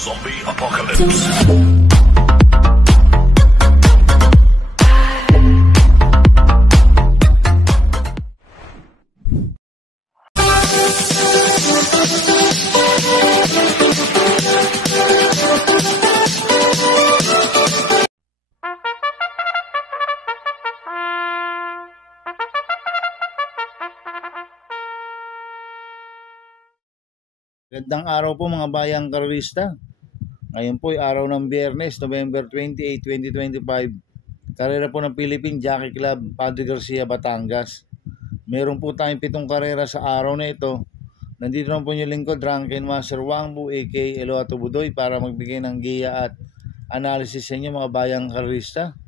Zombie Apocalypse. Gandang araw po mga bayang karerista. Ngayon po ay araw ng Biyernes, November 28, 2025. Karera po ng Philippine Jockey Club, Padre Garcia, Batangas. Meron po tayong 7 karera sa araw na ito. Nandito naman po yung lingkod, Drunken Master Wangbu, a.k.a. Eloato Budoy, para magbigay ng giya at analysis sa inyo mga bayang karerista.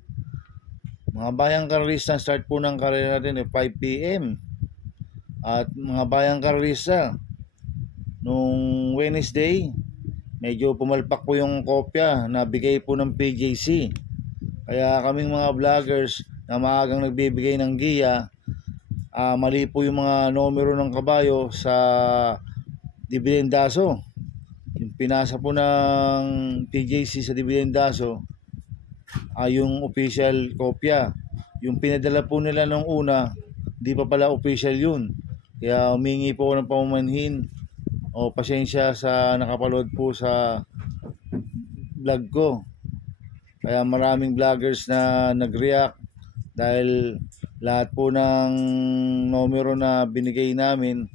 Mga bayang karerista, start po ng karera natin ay 5 p.m. At mga bayang karerista, nung Wednesday, medyo pumalpak po yung kopya na bigay po ng PJC. Kaya kaming mga vloggers na maagang nagbibigay ng giya, mali po yung mga numero ng kabayo sa dividendaso. Yung pinasa po ng PJC sa dividendaso yung official kopya. Yung pinadala po nila nung una, di pa pala official yun. Kaya humingi po ako ng pamumanhin o pasensya sa nakapalood po sa vlog ko. Kaya maraming vloggers na nag-react dahil lahat po ng numero na binigay namin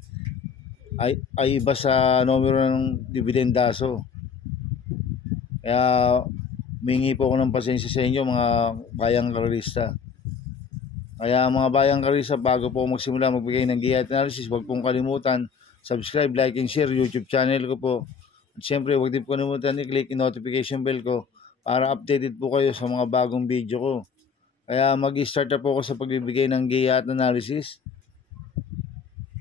ay iba sa numero ng dividendaso. Kaya humingi po ako ng pasensya sa inyo mga bayang karerista. Kaya mga bayang karerista, bago po magsimula magbigay ng giya at analysis, huwag pong kalimutan subscribe, like, and share YouTube channel ko po. At syempre, huwag din po kalimutan i-click yung notification bell ko para updated po kayo sa mga bagong video ko. Kaya mag-start na po ako sa pagbibigay ng giya at analysis.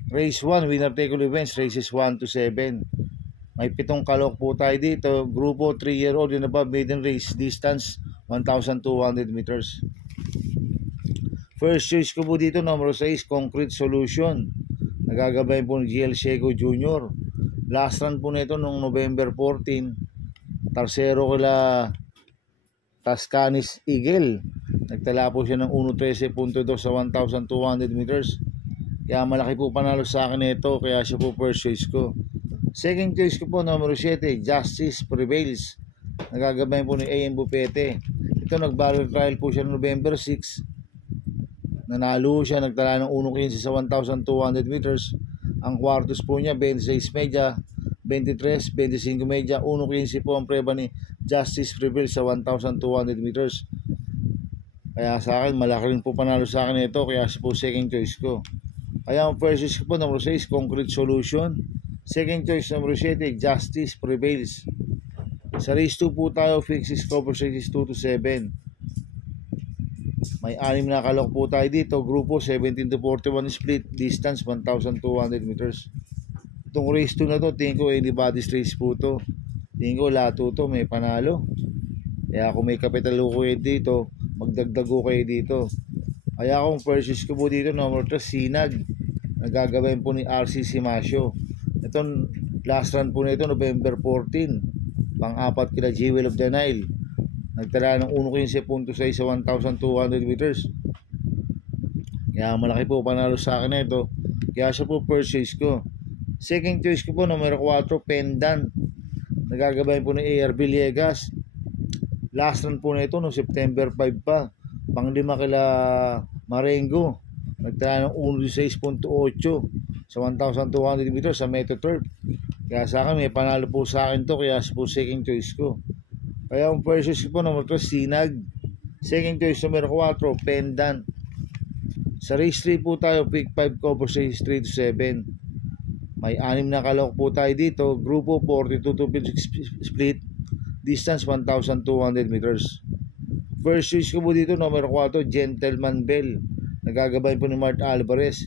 Race 1, winner take all events, races 1 to 7. May 7 kalok po tayo dito. Grupo 3-year-old and above, maiden race, distance 1,200 meters. First choice ko po dito, number 6, Concrete Solution. Nagagabay po ni GL Seco Jr. Last run po nito noong November 14. Tarsero kila Tascanis Eagle. Nagtala po siya ng 1.13.2 sa 1,200 meters. Kaya malaki po panalo sa akin nito. Kaya siya po first choice ko. Second choice ko po, number 7, Justice Prevails. Nagagabay po ni AM Bupete. Ito nag-barrel trial po siya noong November 6. Nanalo siya, nagtala ng 1.15 sa 1,200 meters. Ang quartos po niya 26 media, 23, 25 media, 1.15 po ang preba ni Justice Prevail sa 1,200 meters. Kaya sa akin, malaki rin po panalo sa akin ito, kaya siya po second choice ko. Kaya ang first choice ko po, number 6, Concrete Solution. Second choice, number 7, Justice Prevails. Sa race 2 po tayo, fixes cover races 2 to 7. May 6 na kalok po tayo dito. Grupo 17 to 41 split. Distance 1,200 meters. Itong race 2 na to, tingin ko anybody's race po to. Tingin ko lahat to may panalo. Kaya kung may capital ko kayo dito, magdagdag ko kayo dito. Kaya kung purchase ko po dito, number 3, Sinag. Nagagawin po ni RC Simasio. Itong last run po na ito, November 14. Pang-apat kila Jewel of the Nile. Nagtala ng 1.15.6 sa 1,200 meters. Kaya malaki po panalo sa akin ito. Kaya siya po first choice ko. Second choice ko po, numero 4, Pendant. Nagagabay po ni AR Villegas. Last run po na ito noong September 5 pa. Pang-5 kila Marengo. Nagtala ng 1.16.8 sa 1,200 meters sa Metro Turf. Kaya sa akin, may panalo po sa akin to. Kaya siya po second choice ko. Kaya ang first choice ko po, number 2, Sinag. Second choice, numero 4, Pendant. Sa race 3 po tayo, pick 5 cover race 3 to 7. May 6 na kalok po tayo dito. Grupo 42 to 56 split. Distance 1,200 meters. First choice ko po dito, numero 4, Gentleman Bell. Nagagabay po ni Mart Alvarez.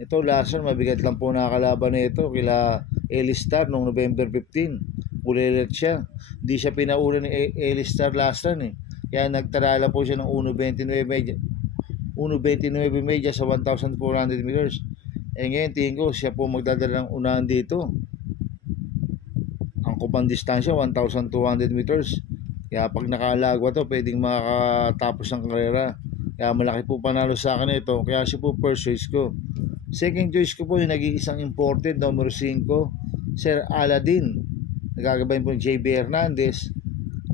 Ito, last run, mabigat lang po nakakalaban na ito kila Elistar noong November 15. Ulilit siya. Hindi siya pinauna ni Elistar last run eh. Kaya nagtarala po siya ng 1.29 media sa 1,400 meters. Ngayon tingin ko siya po magdadala ng unahan dito. Ang angkopang distansya 1,200 meters. Kaya pag nakaalagwa to, pwedeng makatapos ng karera. Kaya malaki po panalo sa akin ito. Kaya siya po first choice ko. Second choice ko po yung nag-iisang imported, numero 5, Sir Aladdin. Nagagabayan po ni JB Hernandez.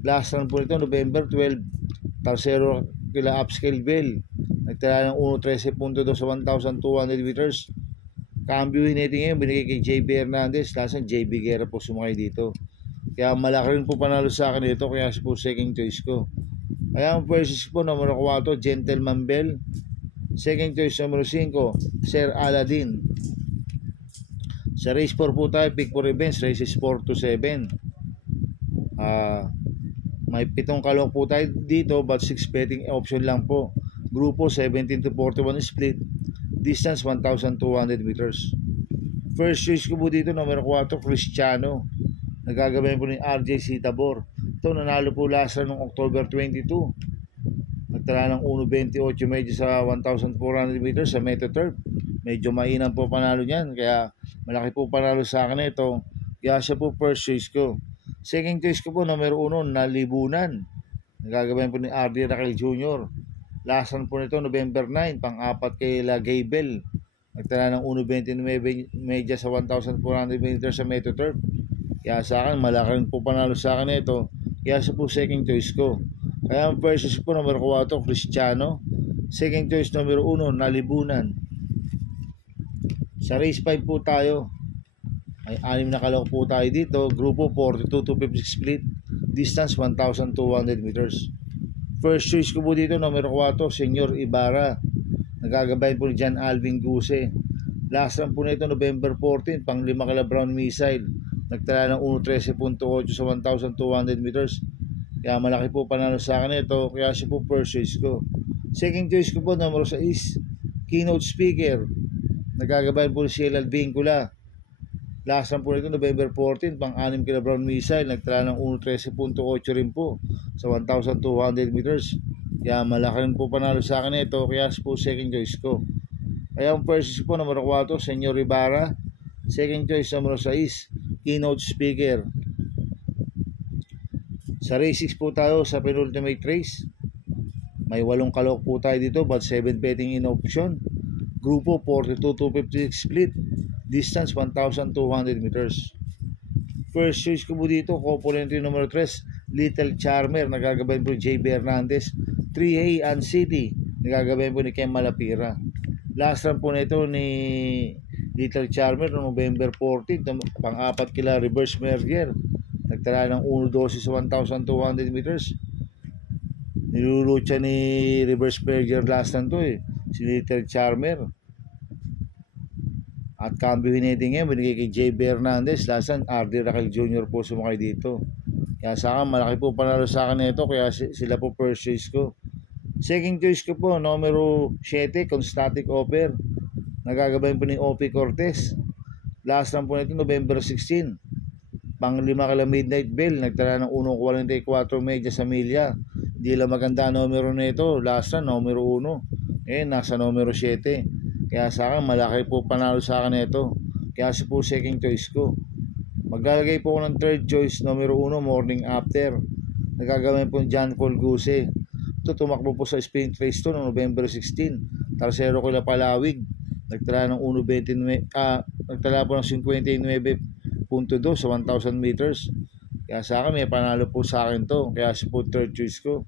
Last run po nito, November 12. Tarsero kila Upscale Bell. Nagtala ng 1.13.2 sa 1,200 meters. Cambio hiniting ngayon, binigay kay JB Hernandez. Last run, JB Guerra po sumakay dito. Kaya malaki rin po panalo sa akin ito. Kaya siya po second choice ko. Kaya ang first choice po, numero 4, Gentleman Bell. Second choice, numero 5, Sir Aladdin. Sa race 4 po tayo, pick for events, races 4 to 7. May 7 kalok po tayo dito, but 6 betting option lang po. Grupo 17 to 41 split. Distance 1,200 meters. First choice ko po dito, numero 4, Cristiano. Nagagabayan po ni RJ Citabor. Ito, nanalo po last run noong October 22. Nagtala ng 1.28 medyo sa 1,400 meters sa Metro Turf. Medyo mainam po panalo niyan. Kaya malaki po panalo sa akin ito. Kaya siya po first choice ko. Second choice ko po, numero 1, Nalibunan. Nagagabayan po ni RD Raquel Jr. Last run po nito, November 9, pang-apat kay La Gaybel. Nagtala ng 1.29 medya sa 1,400 meters sa Metro Turf. Kaya sa akin, malaki rin po panalo sa akin ito. Kaya siya po second choice ko. Kaya ang first choice po, numero 4, Cristiano. Second choice, numero 1, Nalibunan. Sa race 5 po tayo. May 6 na kalok po tayo dito. Grupo 42 to 56 split. Distance 1,200 meters. First choice ko po dito, numero 4, Senyor Ibarra. Nagagabayan po ni John Alvin Guse. Last run po nito, November 14, pang 5 kala Brown Missile. Nagtala ng 1.13.8 sa 1,200 meters. Kaya malaki po panalo sa akin ito. Kaya siya po first choice ko. Second choice ko po, numero 6, Keynote Speaker. Nagagabayan po ni Cielal Vincula. Last run po nito, November 14, pang 6 kila Brown Missile. Nagtala ng 1.13.8 rin po sa 1,200 meters. Kaya malaki rin po panalo sa akin ito. Kaya siya po second choice ko. Kaya ang first choice po, numero 4, Senyor Ibarra. Second choice, numero 6, Keynote Speaker. Sa race 6 po tayo sa penultimate race. May 8 kalok po tayo dito, but 7 betting in option. Grupo 42 to 56 split. Distance 1,200 meters. First choice ko po dito, component numero 3, Little Charmer. Nagagabayan po ni JB Hernandez. 3A and City. Nagagabayan po ni Kem Malapira. Last run po na ito ni Little Charmer noong November 14, pang-4 kila Reverse Merger. Nagtala ng 1.12 sa 1,200 meters. Nilulot siya ni Reverse Merger last run to si Little Charmer. At cambio hiniting ngayon, binigay kay JB Hernandez. Last run, RD Raquel Jr. po sumakay dito. Kaya sa akin, malaki po panalo sa akin ito. Kaya sila po first choice ko. Second choice ko po, numero 7, Constatic Offer. Nagagabayan po ni OP Cortez. Last run po nito, November 16. Pang 5 kala Midnight Bell. Nagtala ng 1.44 medya sa milya. Hindi lang maganda numero na ito. Last run, numero 1. Nasa numero 7. Kaya sa akin, malaki po panalo sa akin ito. Kaya siya po second choice ko. Maglalagay po ako ng third choice, numero 1, Morning After. Nagagabayan po ni John Paul Guse. Ito, tumakbo po sa sprint race to noong November 16. Tarsero ko la Palawig. Nagtala ng 1.29, nagtala po ng 59.2 sa 1,000 meters. Kaya sa akin, may panalo po sa akin to. Kaya siya po third choice ko.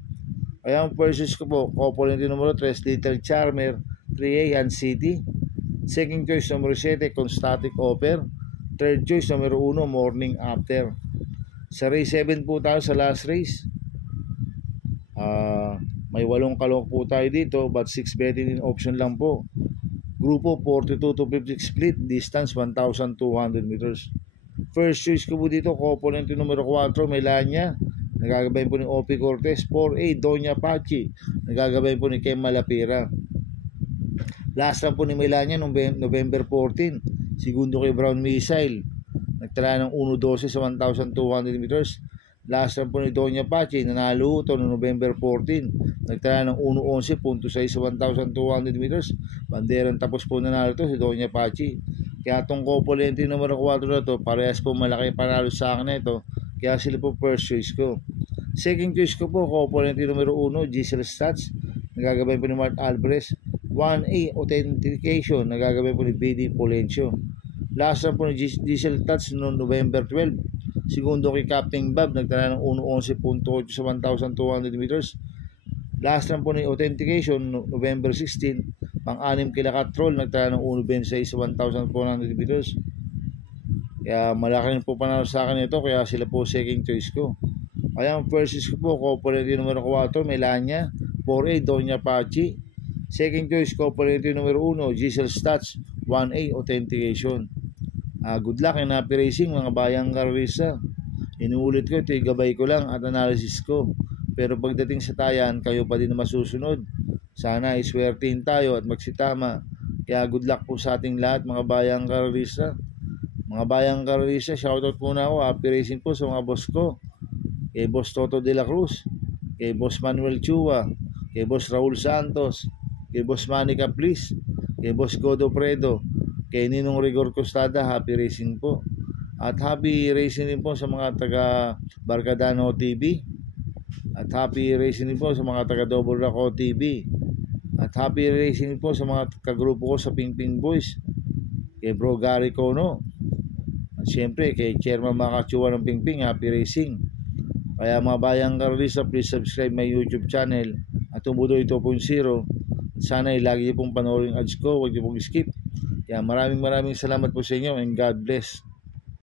Kaya ang first choice ko po, component numero 3, Little Charmer. 3A and City. Second choice, numero 7, Constatic Offer. Third choice, numero 1, Morning After. Sa race 7 po tayo sa last race. May 8 kalok po tayo dito, but 6 betting in option lang po. Grupo 42 to 56 split. Distance 1,200 meters. First choice ko po dito, component numero 4, Melania. Nagagabayan po ni OP Cortez. 4A, Doña Pachi. Nagagabayan po ni Kem Malapira. Last run po ni Melania noong November 14. Segundo kay Brown Missile. Nagtala ng 1.12 sa 1,200 meters. Last run po ni Doña Pachi. Nanalo ito noong November 14. Nagtala ng 1.11.6 sa 1,200 meters. Banderang tapos po nanalo ito si Doña Pachi. Kaya itong Copolente numero 4 na to, parehas po malaki panalo sa akin na ito. Kaya sila po first choice ko. Second choice ko po, Copolente numero 1, Giselle Stats. Nagagabay po ni Mark Alvarez. 1A, Authentication. Nagagabay po ni BD Polencio. Last run po ni Giselle Stats noong November 12. Segundo kay Captain Bob, nagtala ng 1.11.8 sa 1,200 meters. Last run po ni Authentication, November 16, pang-anim kila Catrol, nagtala ng 1.26 sa 1,400 meters. Kaya malaki rin po panalo sa akin ito, kaya sila po second choice ko. Kaya ang first choice ko po, Copolente numero 4, Melania. 4A, Doña Pachi. Second choice, Copolente numero 1, Giselle Stats. 1A, Authentication. Good luck and happy racing mga bayang karerisa. Inuulit ko, ito gabay ko lang at analysis ko. Pero pagdating sa tayan, kayo pa din na masusunod. Sana iswertein tayo at magsitama. Kaya good luck po sa ating lahat mga bayang karerisa. Mga bayang karerisa, shoutout muna ako. Happy racing po sa mga boss ko. Kay Boss Toto de la Cruz, kay Boss Manuel Chua, kay Boss Raul Santos, kay Boss Manny Caplis, kay Boss Godo Predo, kay Ninong Rigor Costada. Happy racing po. At happy racing din po sa mga taga Barcadano TV. At happy racing din po sa mga taga Double Raco TV. At happy racing din po sa mga kagrupo ko sa Pingping Boys. Kay Bro Gary Cono. At syempre kay Chairman Makachua ng Pingping, happy racing. Kaya mga bayang karerisa, please subscribe my YouTube channel at Tumbudoy 2.0. Sana lagi pong panoorin ads ko, huwag niyo pong skip. Kaya maraming salamat po sa inyo and God bless.